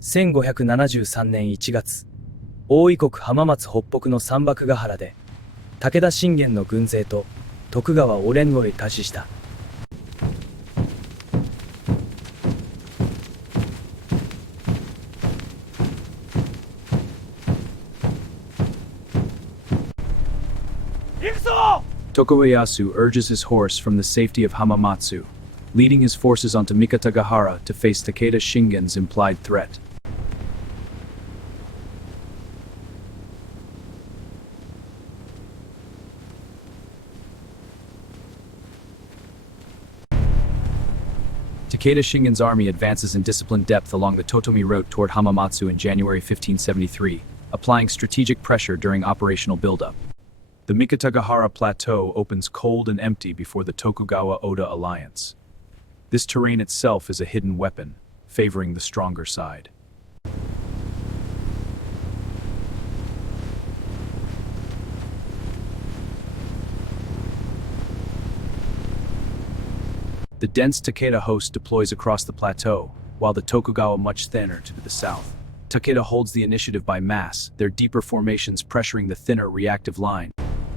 1573年1月、大井国浜松北北の三方ヶ原で、武田信玄の軍勢と徳川お連を対峙した。Tokugawa Ieyasu urges his horse from the safety of Hamamatsu, leading his forces onto Mikatagahara to face Takeda Shingen's implied threat. Takeda Shingen's army advances in disciplined depth along the Totomi Road toward Hamamatsu in January 1573, applying strategic pressure during operational buildup. The Mikatagahara Plateau opens cold and empty before the Tokugawa-Oda alliance. This terrain itself is a hidden weapon, favoring the stronger side. The dense Takeda host deploys across the plateau, while the Tokugawa much thinner to the south. Takeda holds the initiative by mass, their deeper formations pressuring the thinner reactive line.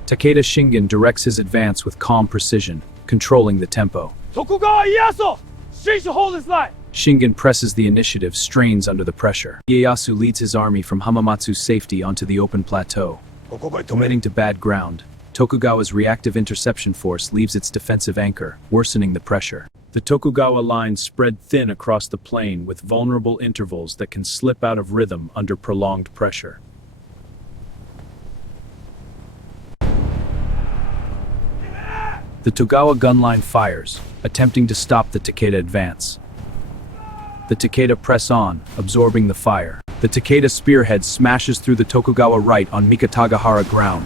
Takeda Shingen directs his advance with calm precision, controlling the tempo. Tokugawa Ieyasu! Shinju hold his line! Shingen presses the initiative, strains under the pressure. Ieyasu leads his army from Hamamatsu's safety onto the open plateau. Committing to bad ground, Tokugawa's reactive interception force leaves its defensive anchor, worsening the pressure. The Tokugawa lines spread thin across the plain with vulnerable intervals that can slip out of rhythm under prolonged pressure. The Tokugawa gun line fires, attempting to stop the Takeda advance. The Takeda press on, absorbing the fire. The Takeda spearhead smashes through the Tokugawa right on Mikatagahara ground.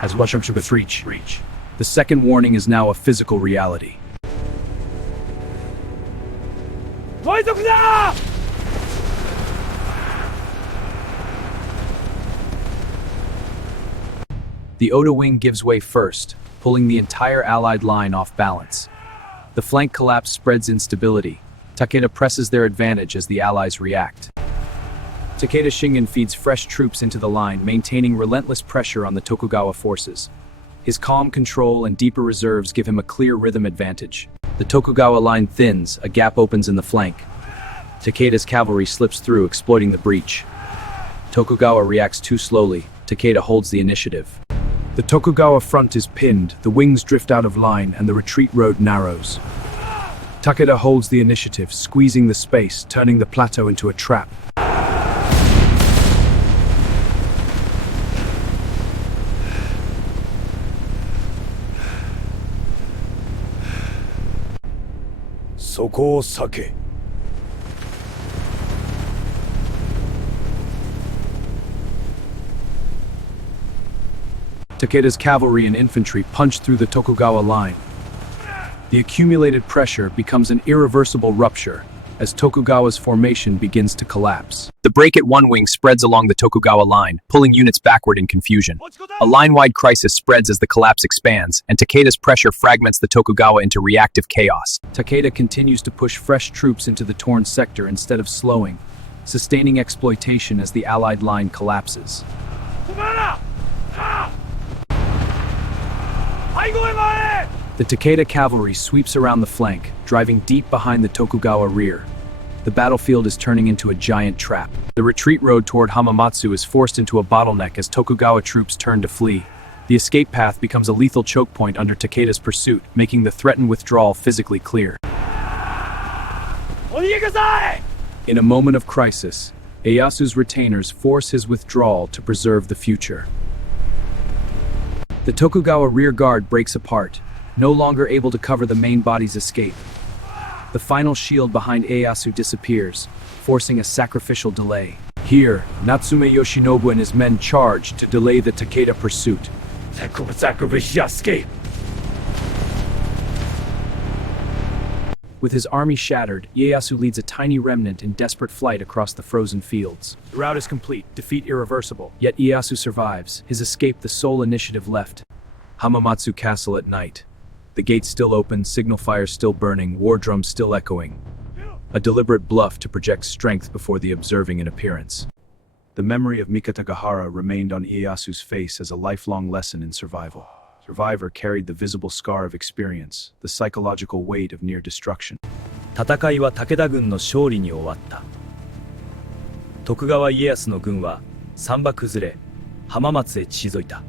As Washington's reach. The second warning is now a physical reality. The Oda wing gives way first, pulling the entire Allied line off balance. The flank collapse spreads instability. Takeda presses their advantage as the Allies react. Takeda Shingen feeds fresh troops into the line, maintaining relentless pressure on the Tokugawa forces. His calm control and deeper reserves give him a clear rhythm advantage. The Tokugawa line thins, a gap opens in the flank. Takeda's cavalry slips through, exploiting the breach. Tokugawa reacts too slowly. Takeda holds the initiative. The Tokugawa front is pinned, the wings drift out of line, and the retreat road narrows. Takeda holds the initiative, squeezing the space, turning the plateau into a trap. Takeda's cavalry and infantry punch through the Tokugawa line. The accumulated pressure becomes an irreversible rupture as Tokugawa's formation begins to collapse. The break at one wing spreads along the Tokugawa line, pulling units backward in confusion. A line-wide crisis spreads as the collapse expands, and Takeda's pressure fragments the Tokugawa into reactive chaos. Takeda continues to push fresh troops into the torn sector instead of slowing, sustaining exploitation as the Allied line collapses. The Takeda cavalry sweeps around the flank, driving deep behind the Tokugawa rear. The battlefield is turning into a giant trap. The retreat road toward Hamamatsu is forced into a bottleneck as Tokugawa troops turn to flee. The escape path becomes a lethal choke point under Takeda's pursuit, making the threatened withdrawal physically clear. In a moment of crisis, Ieyasu's retainers force his withdrawal to preserve the future. The Tokugawa rear guard breaks apart, no longer able to cover the main body's escape. The final shield behind Ieyasu disappears, forcing a sacrificial delay. Here, Natsume Yoshinobu and his men charge to delay the Takeda pursuit. With his army shattered, Ieyasu leads a tiny remnant in desperate flight across the frozen fields. The route is complete, defeat irreversible. Yet Ieyasu survives, his escape the sole initiative left. Hamamatsu Castle at night. The gates still open, signal fires still burning, war drums still echoing. a deliberate bluff to project strength before the observing in appearance. The memory of Mikatagahara remained on Ieyasu's face as a lifelong lesson in survival. Survivor carried the visible scar of experience, the psychological weight of near destruction. 戦いは武田軍の勝利に終わった。徳川家康の軍は桟橋崩れ、浜松へ退いた。